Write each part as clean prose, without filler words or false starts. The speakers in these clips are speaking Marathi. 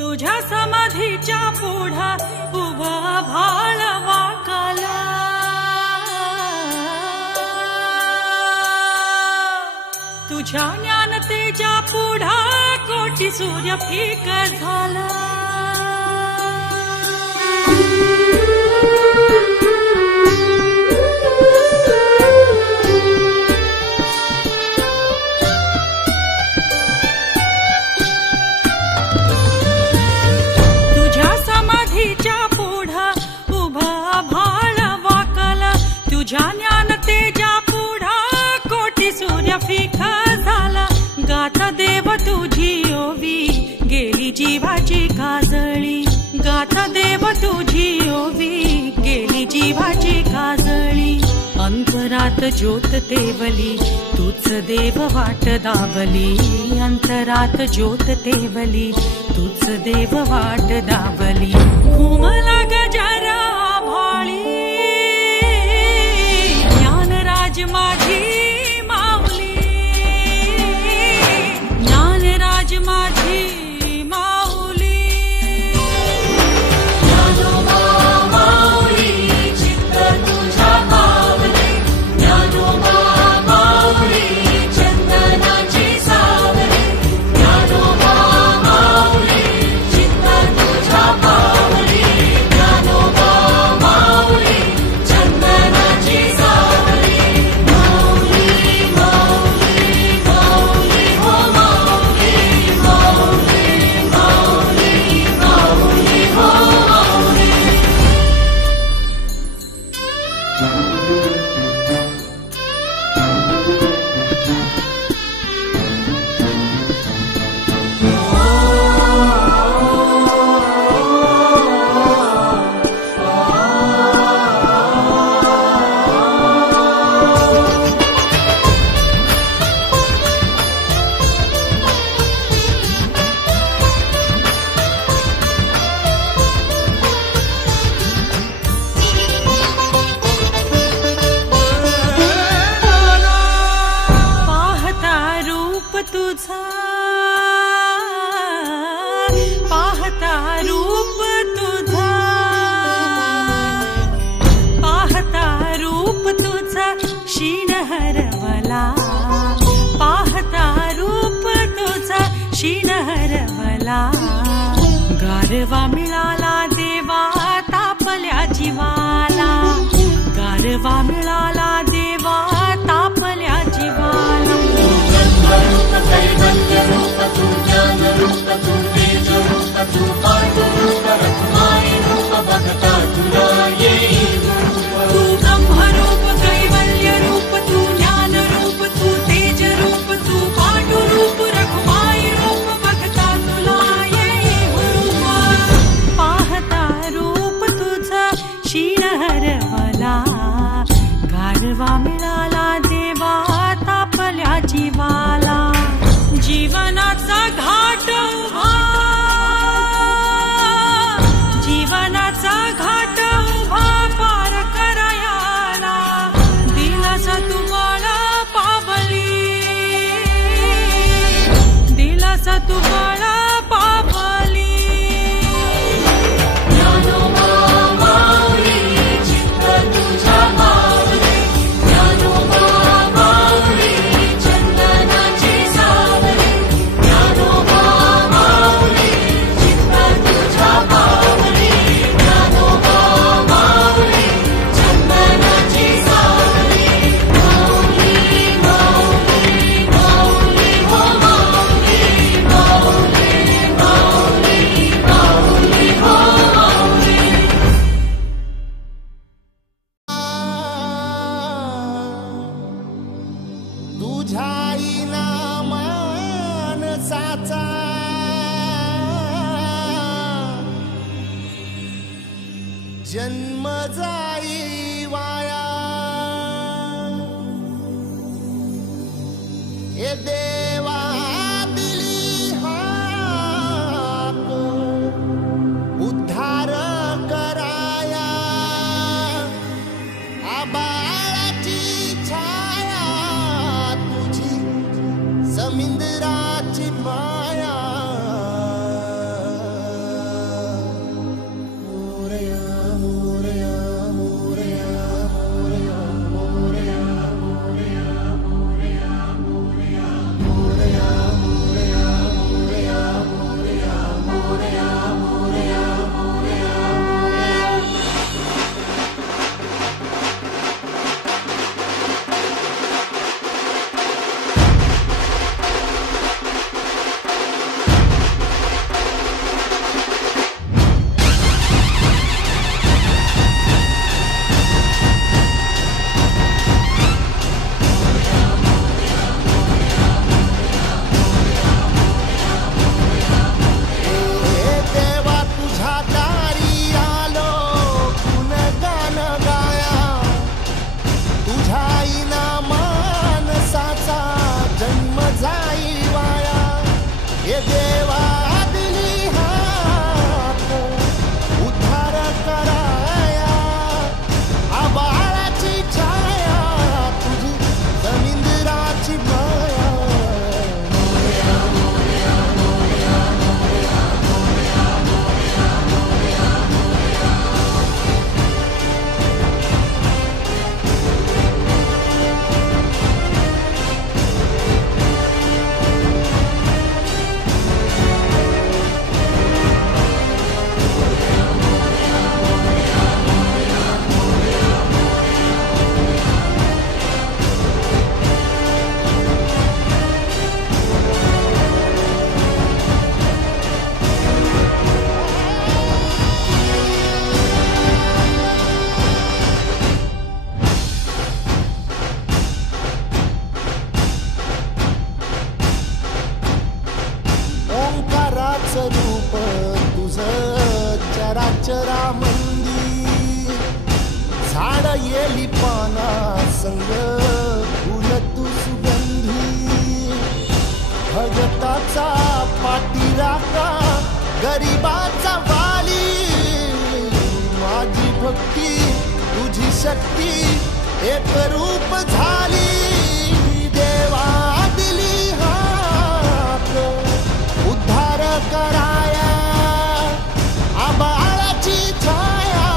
तुझ्या समाधीच्या पुढा उभा भाळ वाकाला, तुझ्या ज्ञानतेच्या पुढा कोटी सूर्य फिक झाला। तुझ्या समाधीच्या पुढा उभा भाळ वाकाला, तुझ्या ज्ञानतेच्या पुढा कोटी सूर्य फिक झाला। गाथा देव तुझी ओवी गेली जीवाची काजळी, गाथा देव तुझी ओवी गेली जीवाची काजळी। अंतरात ज्योत तेवली तूच देव वाट दावली, अंतरात ज्योत तेवली तूच देव वाट दावली। घुमला गजरा भाळी ज्ञानराज माझी माऊली, ज्ञानराज माझी माऊली। ज्ञानोबा माऊली चित्त तुझ्या पावले, ज्ञानोबा माऊली चंदनाची सावली, ज्ञानोबा माऊली चित्त तुझ्या पावले, ज्ञानोबा माऊली चंदनाची सावली। माऊली माऊली माऊली हो माऊली, माऊली माऊली माऊली हो माऊली। पाहता रूप तुझा, पाहता रूप तुझा, पाहता रूप तुझा शीण हरवला, पाहता रूप तुझा शीण हरवला। गारवा मिळाला देवा तापल्या जीवाला, गारवा मिळाला देवा तापल्या जीवाला। रूप कैवल्य रूप तू ज्ञान रूप तू तेज रूप तू पांडु रूप रखुमाई रूप बघता तुला येईल रूप। तू ब्रह्मरूप कैवल्य रूप तू ज्ञान रूप तू तेज रूप तू पांडु रूप रखुमाई रूप बघता तुला येईल रूप। पाहता रूप तुझं शीण हरवला, गारवा मिळाला देवा तापल्या जीवाला। जीवनाचा घाट उभा, जीवनाचा घाट उभा पार करायला, दिलासा तुम्हाला पावली, दिलासा तुम्हाला पावली। ज्ञानोबा माऊली चित्त तुझ्या पावले, ज्ञानोबा माऊली चंदनाची सावली, ज्ञानोबा माऊली चित्त तुझ्या पावले, ज्ञानोबा माऊली चंदनाची सावली। माऊली माऊली माऊली हो माऊली, माऊली माऊली माऊली हो माऊली। तुझ्याई माणसाचा जन्म जाई वाया, हे देवा दिली हाक उद्धार कराया। आबाळाची छाया तुझी समिंदराची माया, संग फुल तू सुगंधी भगताचा पाठीराखा गरिबाचा वाली माझी भक्ती तुझी शक्ती एक रूप झाली देवा दिली हाक उद्धार कराया आबाळाची छाया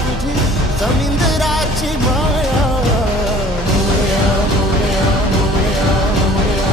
तुझी समिंदराची माया मोरया मोरया मोरया मोरया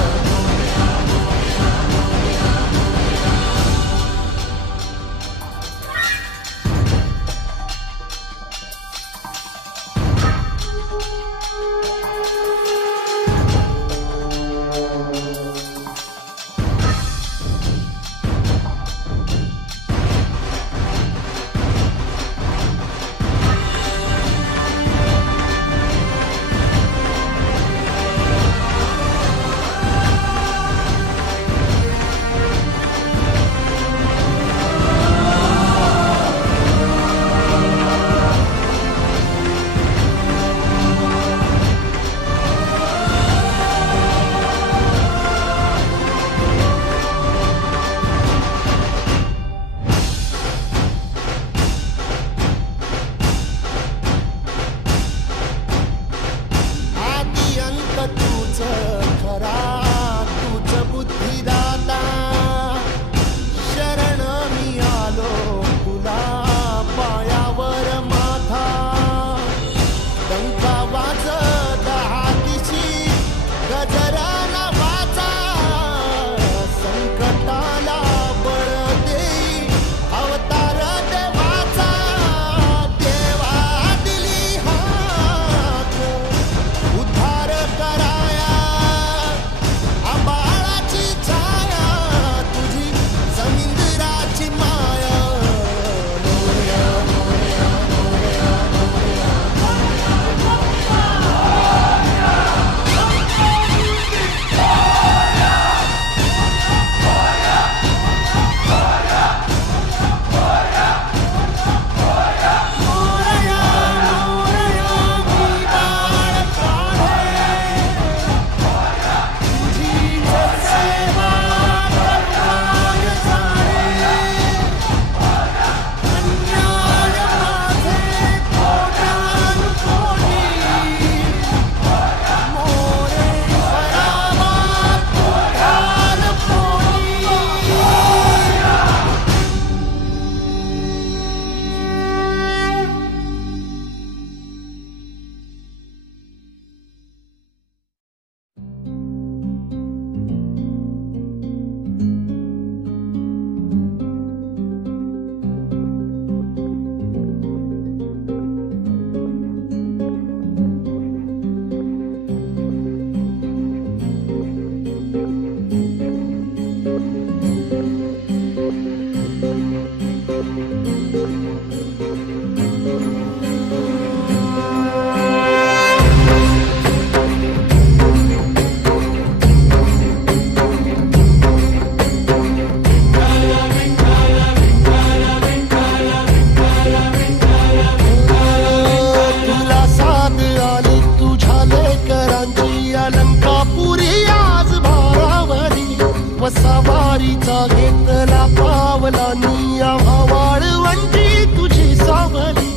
वसावारीचा घेतला पावलानी आम्हा वाळवंटी तुझी सावली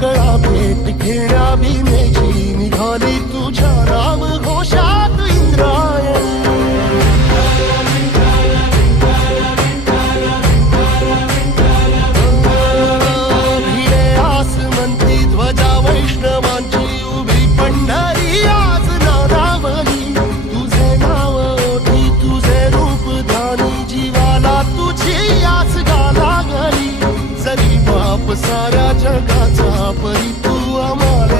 गळा भेट घेण्या भिनेची निघाली तुझ्या राम घोषात इंद्रायणी भिडे आसमंती ध्वजा वैष्णवांची उभी पंढरी आज नादावली तुझे नाव ओठी तुझे रूप ध्यानी जीवाला तुझी आस गाला गली जरी बाप साऱ्या जगाचा परी तू आम्हाला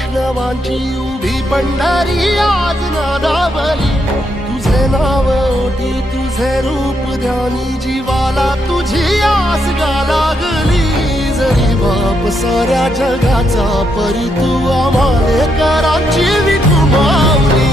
वैष्णवांची उभी पंढरी आज नादावली तुझे नाव ओटी तुझे रूप ध्यानी जीवाला तुझी आस गा लागली जरी बाप साऱ्या जगाचा परी तू आम्हाले कराची विठू माऊली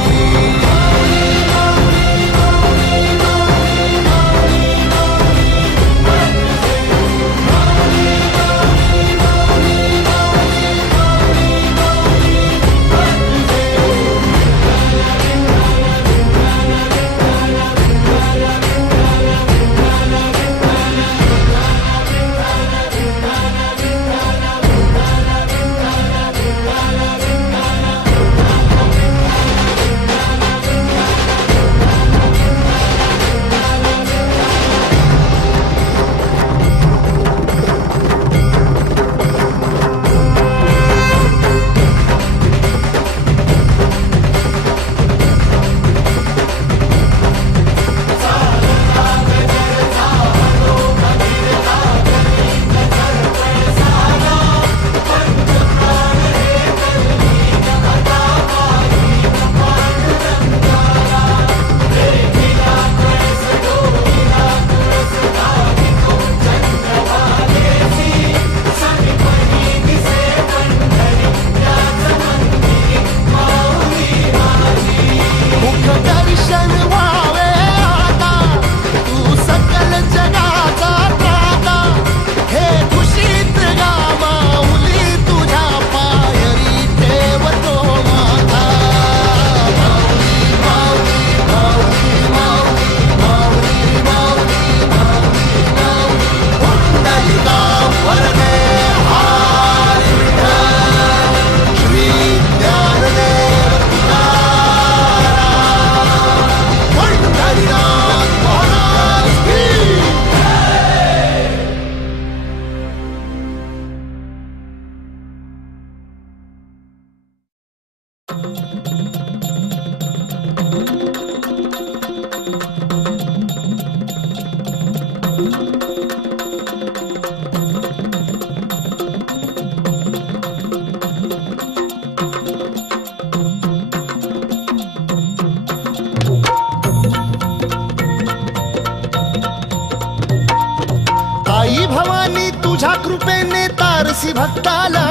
भक्ताला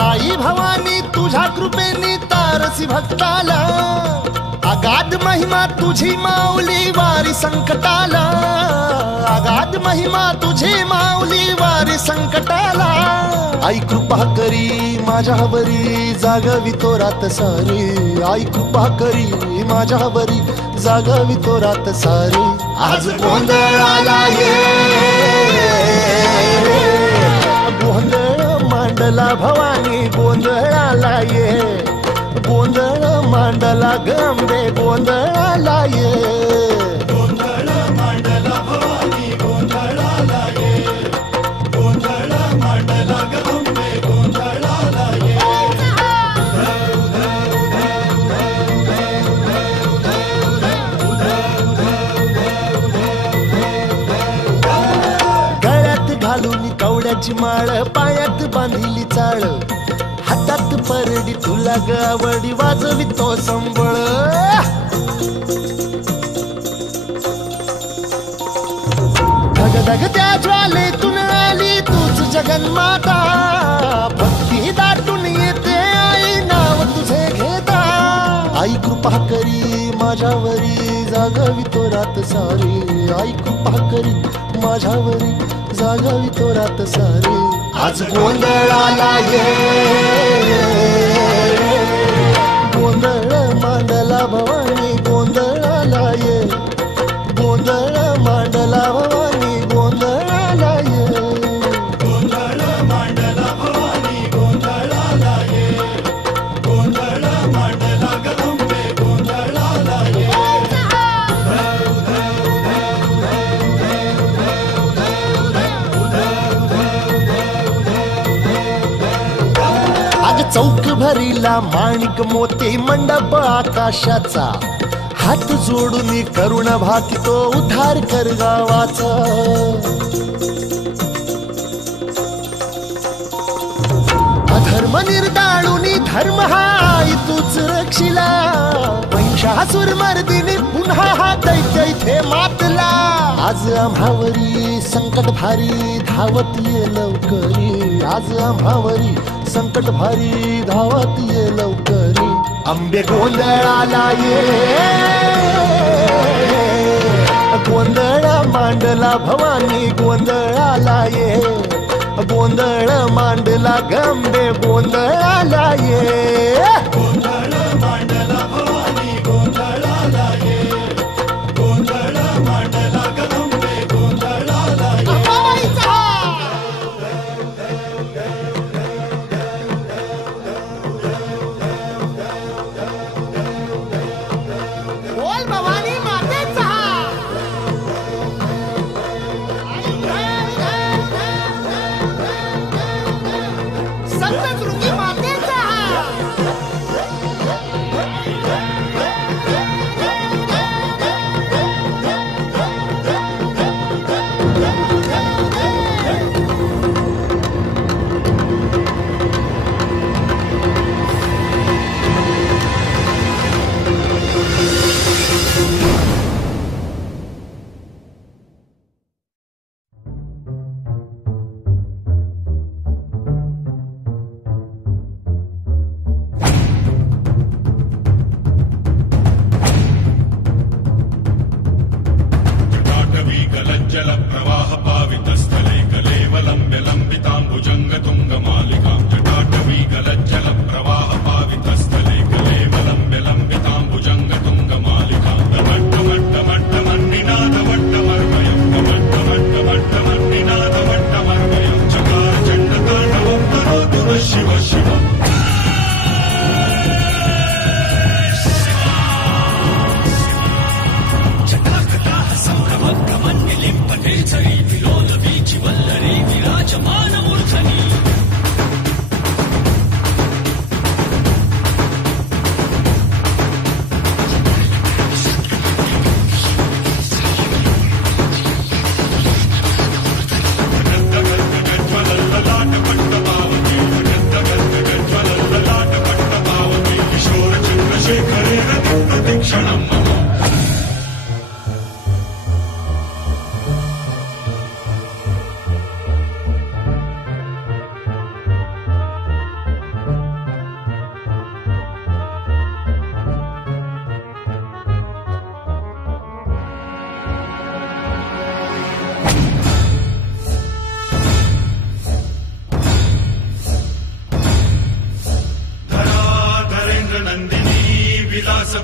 आई भवानी तुझ्या कृपेने तारसी भक्ताला अगाध महिमा तुझी माऊली वारी संकटाला अगाध महिमा तुझी माऊली वारी संकटाला आई कृपा करी माझ्यावरी जागवी तो रात सारी आई कृपा करी माझ्यावरी जागवी तो रात सारी आज गोंधळाला ये गोंधळ मांडला भवानी गोंधळाला ये गोंधळ मांडला गंबे गोंधळाला ये गोंधळ मांडला भवानी गोंधळाला ये गोंधळ मांडला गंबे गोंधळाला ये गळ्यात घालून कवड्याची माळ पायात बांधिली चाळ हातात परडी तुला गावडी वाजवी तो संबळ धगधग त्या ज्वालेतून आली तूच जगन्माता भक्ती दाटून येते आई नाव तुझे घेता आई कृपा करी माझ्यावरी जागवी तो रात सारी आई कृपा करी माझ्यावरी जागवी तो रात सारी आज गोंधळाला ये गोंधळ मांडला भवानी गोंधळाला ये गोंधळ मांडला भवानी गोंधळाला ये गोंधळ मांडला भवानी गोंधळाला ये गोंधळ मांडला गंबे गोंधळाला ये चौक भरीला माणिक मोती मंडप आकाशाचा हात जोडून करुण भाकितो उद्धार कर गावाचा अधर्म निर्दाळून धर्म हाय तूच रक्षिला महिषासुर मर्दिनी पुन्हा हा दैत्य इथे मातला आज आम्हावरी संकट भारी धावत ये लवकरी आज आम्हावरी संकट भारी धावत ये लवकरी आंबे गोंधळाला ये गोंधळ मांडला भवानी गोंधळाला ये गोंधळ मांडला गंबे गोंधळाला ये गोंधळ मांडला भवानी गोंधळाला ये गोंधळ मांडला गंबे गोंधळाला ये बोल भवानी मातेचा सप्तशृंगी मातेचा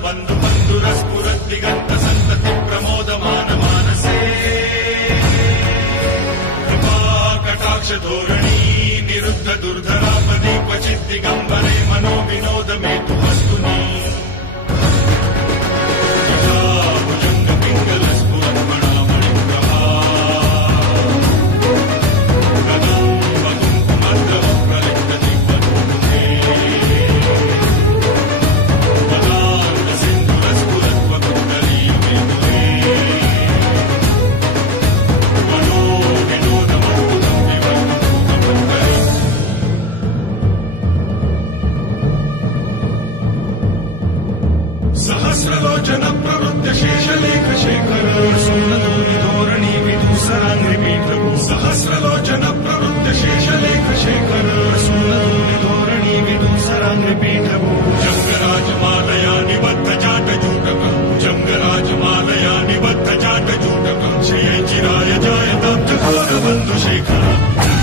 बंधु बंधुरस्फुरद्दिगंत संतति प्रमोदमान मानसे कृपा कटाक्ष धोरणी निरुद्ध दुर्धरापदी क्वचित् दिगंबरे मनो विनोद मे तु वस्तुनि यथा भुजंग पिंगल स्फुरन्मणामणिप्रभा कदम्ब कुङ्कुमद्रव प्रलिप्त दिग्वधूमे सहस्रलोचन प्रवृत्त शेषलेख शेखर सुन्दूरि धोरणी विदूसराङ्घ्रिपीठ सहस्रलोचन प्रवृत्त शेषलेख शेखर सुन्दूरि धोरणी विदूसराङ्घ्रिपीठ जङ्गराजमालया निबद्ध जाटजूटक जङ्गराजमालया निबद्ध जाटजूटक क्षये चिराय जायतां चकार बन्धुशेखर